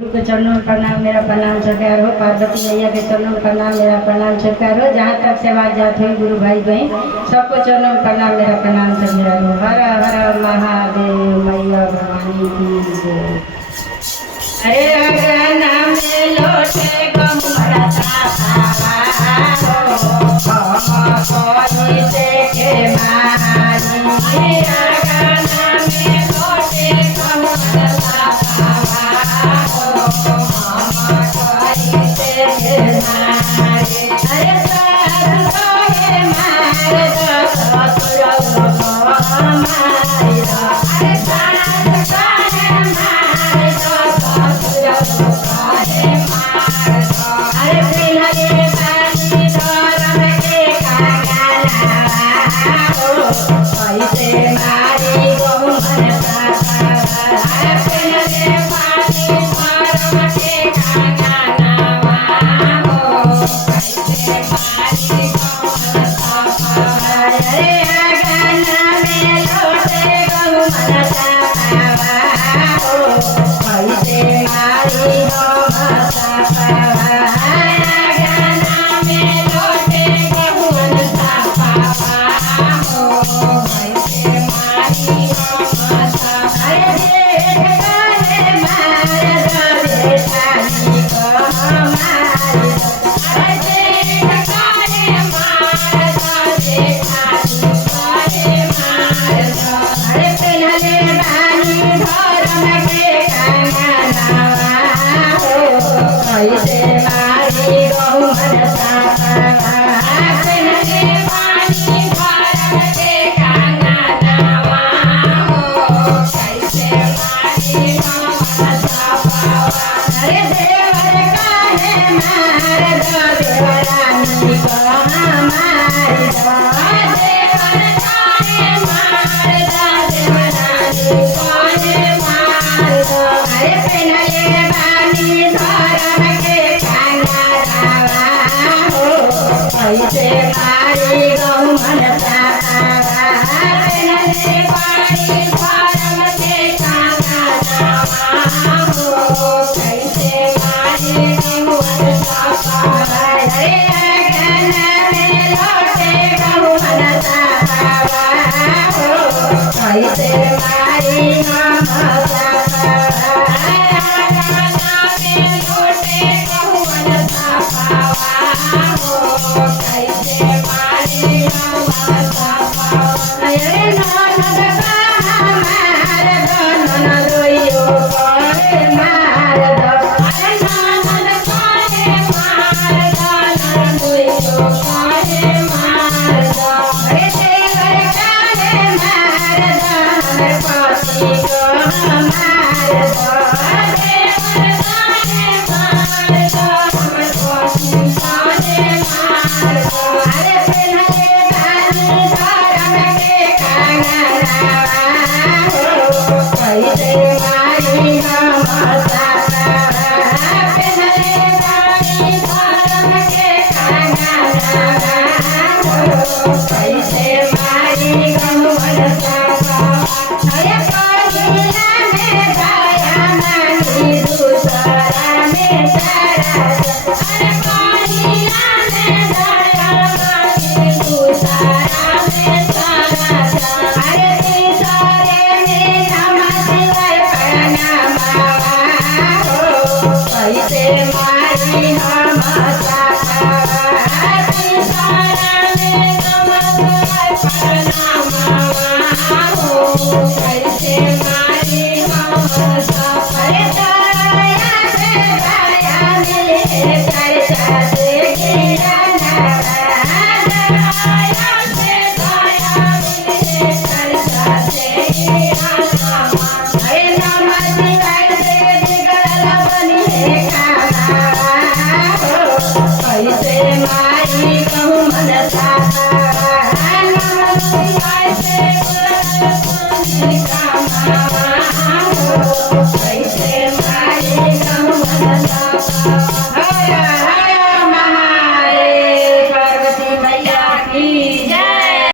गुरु के चरणों में प्रणाम, मेरा प्रणाम स्वीकार हो। पार्वती मैया के चरणों में प्रणाम, मेरा प्रणाम स्वीकार हो। जहाँ तक से आवाज जाती हुई गुरु भाई बहन सबको चरणों में प्रणाम, मेरा प्रणाम स्वीकार हो। हर हर महादेव, मैया भवानी की जय। अरे अगना में लोटे गहुमरा Thank you.